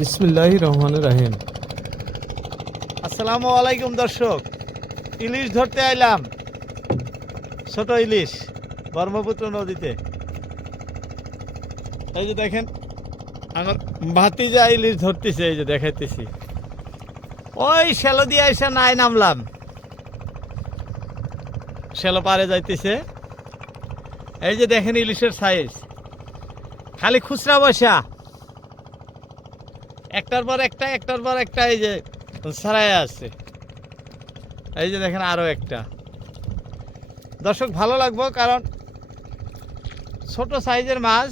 বিসমিল্লাহ রহমান রাহিম। আসসালামু আলাইকুম, দর্শক। ইলিশ ধরতে আইলাম। ছোট ইলিশ, ব্রহ্মপুত্র নদীতে। এই যে দেখেন, আমার ভাতিজা ইলিশ ধরতেছে, এই যে দেখাইতেছি। ওই শ্যালো দিয়ে এসে নাই নামলাম। শ্যালো পারে যাইতেছে। এই যে দেখেন ইলিশের সাইজ খালি খুচরা পয়সা। একটার পর একটা, একটার পর একটা, এই যে সারাই আছে এই যে দেখেন আরও একটা। দর্শক, ভালো লাগবো, কারণ ছোট সাইজের মাছ,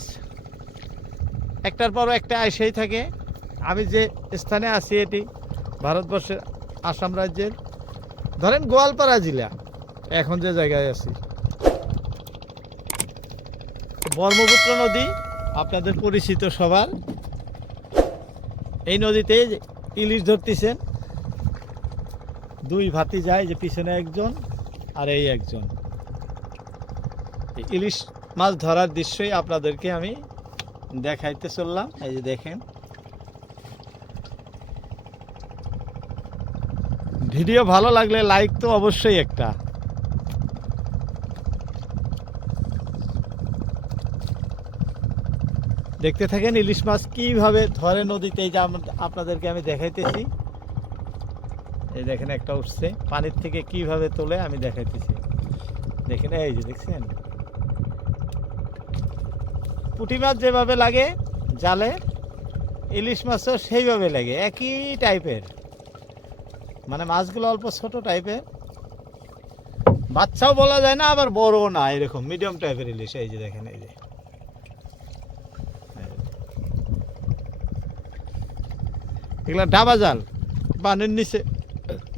একটার পর একটা এসেই থাকে। আমি যে স্থানে আছি এটি ভারতবর্ষের আসাম রাজ্যের। ধরেন গোয়ালপাড়া জেলা, এখন যে জায়গায় আছি। ব্রহ্মপুত্র নদী, আপনাদের পরিচিত সবার। এই নদীতে ইলিশ ধরতেছেন, দুই ভাতি যায় যে পিছনে একজন আর এই একজন। ইলিশ মাছ ধরার দৃশ্যই আপনাদেরকে আমি দেখাইতে চললাম। এই যে দেখেন। ভিডিও ভালো লাগলে লাইক তো অবশ্যই একটা। দেখতে থাকেন ইলিশ মাছ কীভাবে ধরে নদীতে, এই যে আপনাদেরকে আমি দেখাইতেছি। এই দেখেন একটা উঠছে, পানির থেকে কীভাবে তোলে আমি দেখাইতেছি। দেখেন, এই যে দেখছেন? পুঁটি মাছ যেভাবে লাগে, জালে, ইলিশ মাছও সেইভাবে লাগে, একই টাইপের। মানে মাছগুলো অল্প ছোট টাইপের। বাচ্চাও বলা যায় না, আবার বড়ও না, এরকম, মিডিয়াম টাইপের ইলিশ, এই যে দেখেন, এই যে। এগুলা ডাবা জাল, বানের নিচে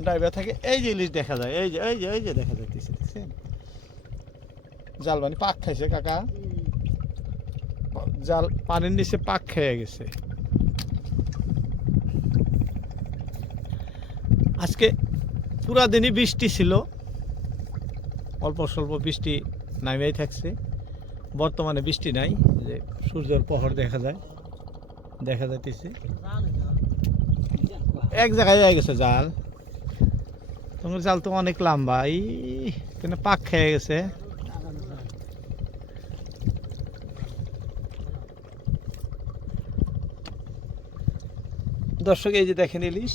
ডাইবা থাকে। এই যে ইলিশ দেখা যায়, এই যে এই যে এই যে দেখা যাইতেছে জাল বানি পাক খাইছে, কাকা। জাল পানির নিচে পাক খেয়ে গেছে। আজকে পুরা দিনই বৃষ্টি ছিল। অল্প স্বল্প বৃষ্টি নামেই থাকছে। বর্তমানে বৃষ্টি নাই, যে সূর্যের পহর দেখা যায়, দেখা যাইতেছে। এক জায়গায় হয়ে গেছে জাল। তোমার জাল তো অনেক লম্বা, এই কেন পাক খেয়ে গেছে। দর্শক, এই যে দেখেন ইলিশ।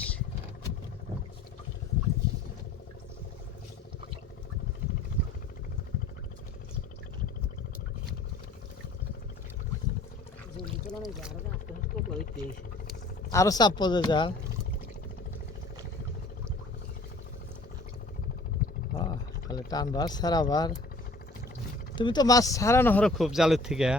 আরও চাপ পড়ে জাল আহ, তাহলে টানবার সারাবার তুমি তো মাছ ছাড়ানো হরো খুব জালের থেকে।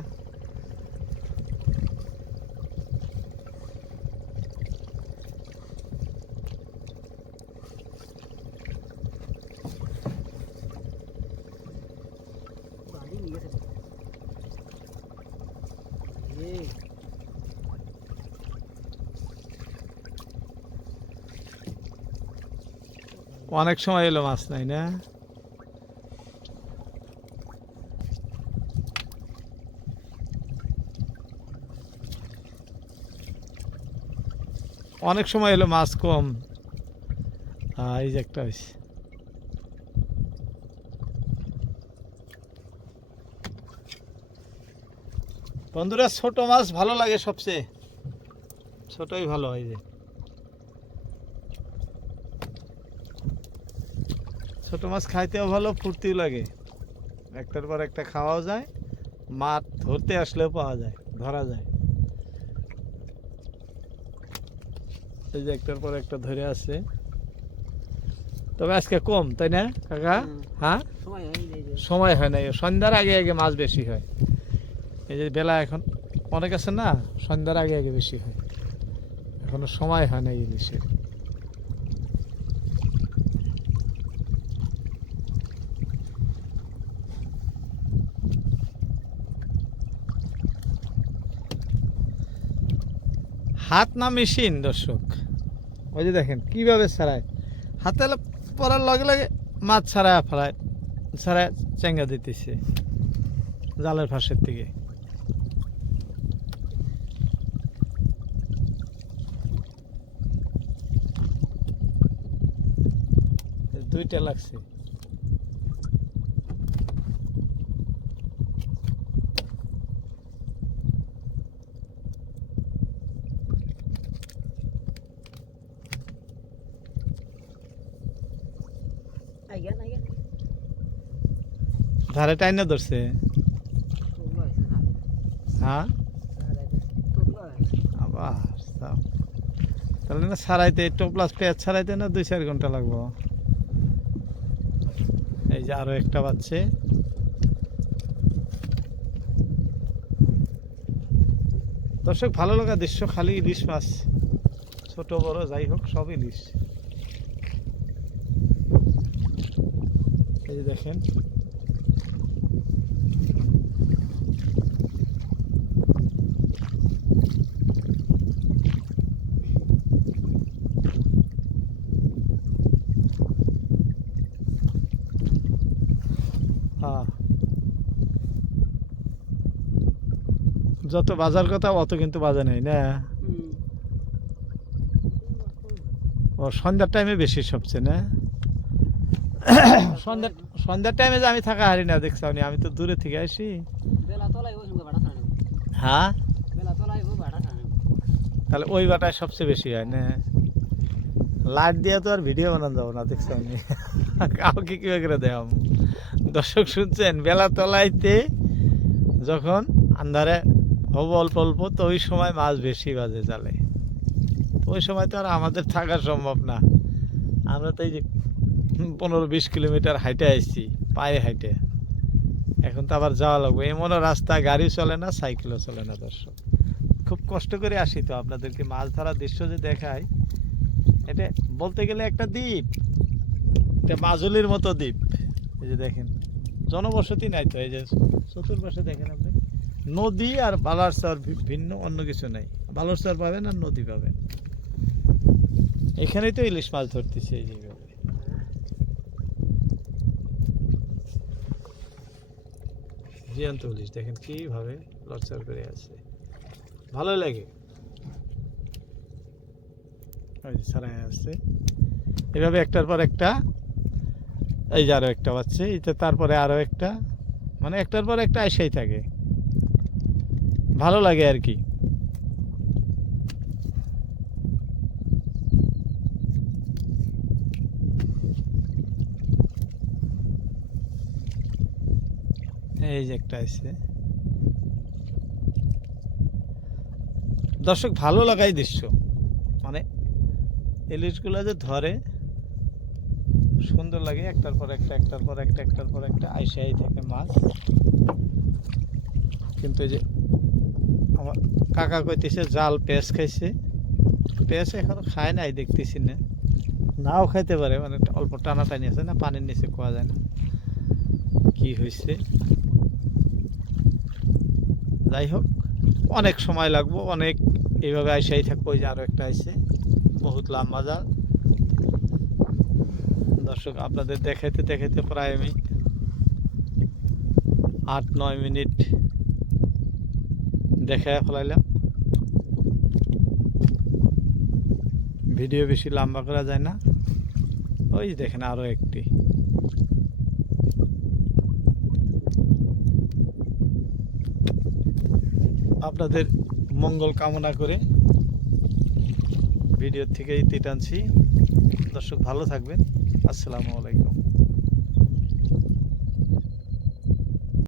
অনেক সময় এলো মাছ নাই না? অনেক সময় এলো মাছ কম। এই যে একটা হয়েছে বন্ধুরা, ছোট মাছ ভালো লাগে সবচেয়ে। ছোটই ভালো হয় যে। ছোট মাছ খাইতেও ভালো ফুর্তিও লাগে। একটার পর একটা খাওয়াও যায়, মাছ ধরতে আসলেও পাওয়া যায়, ধরা যায়। এই যে একটার পর একটা ধরে আছে। তবে আজকে কম তাই না কাকা? হ্যাঁ? সময় হয় না সন্ধ্যার আগে আগে মাছ বেশি হয়। এই যে বেলা এখন অনেক আছে না সন্ধ্যার আগে আগে বেশি হয়। এখনও সময় হয় না এই ইলিশের হাত না মেশিন দর্শক? ওই যে দেখেন, কীভাবে ছাড়ায়। হাতে পরার লগে লগে মাছ ছাড়ায় ফেলায়, ছাড়ায় চেঙ্গা দিতেছে জালের ফাঁসের থেকে দুইটা লাগছে। ধারে টাইনা ধরছে। হ্যাঁ? তাহলে না ছাড়াইতে টোপ্লাস পেঁয়াজ ছাড়াইতে না দুই চার ঘণ্টা লাগবো? এই যে আরও একটা বাচ্চে দর্শক, ভালো লাগা দৃশ্য, খালি ইলিশ মাছ। ছোট, বড়, যাই হোক, সব ইলিশ। এই দেখেন হ্যাঁ যত বাজার কথা অত কিন্তু বাজার নেই, না? ও, সন্ধ্যার টাইমে বেশি সবচেয়ে, না? সন্ধ্যার সন্ধ্যার টাইমে যে আমি থাকা হারি না, দেখছ আমি তো দূরে থেকে আসি। হ্যাঁ? তাহলে ওই বাটায় সবচেয়ে বেশি হয়, না? লাইট দিয়ে তো আর ভিডিও বানানো যাব না, দেখছ আমি কাউকে কি করে দেওয়াম দর্শক শুনছেন, বেলা তলাইতে যখন আন্ধারে অল্প অল্প, তো ওই সময় মাছ বেশি বাজে জালে। তো ওই সময় তো আর আমাদের থাকা সম্ভব না। আমরা তো এই যে পনেরো বিশ কিলোমিটার হাইটে আসছি পায়ে হাইটে। এখন তো আবার যাওয়া লাগবে। এমনও রাস্তা, গাড়ি চলে না, সাইকেলও চলে না, দর্শক। খুব কষ্ট করে আসি তো আপনাদেরকে মাছ ধরার দৃশ্য যে দেখায় এটা বলতে গেলে একটা দ্বীপ। এটা মাজুলির মতো দ্বীপ। এই যে দেখেন, জনবসতি নাই তো, এই যে চতুর্পাশে দেখেন আপনি। নদী আর বালারচর ভি- ভিন্ন, অন্য কিছু নাই। বালারচর পাবেন আর নদী পাবেন। এখানেই তো ইলিশ মাছ ধরতেছে এই যেভাবে জিয়ন্ত ইলিশ, দেখেন কীভাবে লড়চড় করে আছে। ভালো লাগে। ওই যে ছাড়াই আসছে এভাবে একটার পর একটা, এই যে আরও একটা পাচ্ছে এইটা তারপরে আরও একটা মানে একটার পর একটা এসেই থাকে। ভালো লাগে আর কি। এই যে একটা আছে। দর্শক, ভালো লাগাই দৃশ্য। মানে ইলিশগুলো যে ধরে, সুন্দর লাগে। একটার পর একটা, একটার পর একটা, একটার পর একটা আইসাই থাকে মাছ। কিন্তু এই যে আমার কাকা কইতেছে, জাল পেঁয়াজ খাইছে। পেঁয়াজ এখনও খায় নাই, দেখতেছি না। নাও খাইতে পারে মানে অল্প টানা টানি আছে না, পানির নিচে কোয়া যায় না। কি হয়েছে যাই হোক, অনেক সময় লাগবো, অনেক এইভাবে আইসাই থাকব, ওই যে আরও একটা আইসে বহুত লম্বা জাল। দর্শক, আপনাদের দেখাইতে দেখাইতে প্রায় আমি আট, নয় মিনিট দেখায় ফেলাইলাম। ভিডিও বেশি লম্বা করা যায় না। ওই দেখেন আরও একটি। আপনাদের মঙ্গল কামনা করে ভিডিও থেকে ইতি টানছি। দর্শক ভালো থাকবেন। আসসালামু আলাইকুম।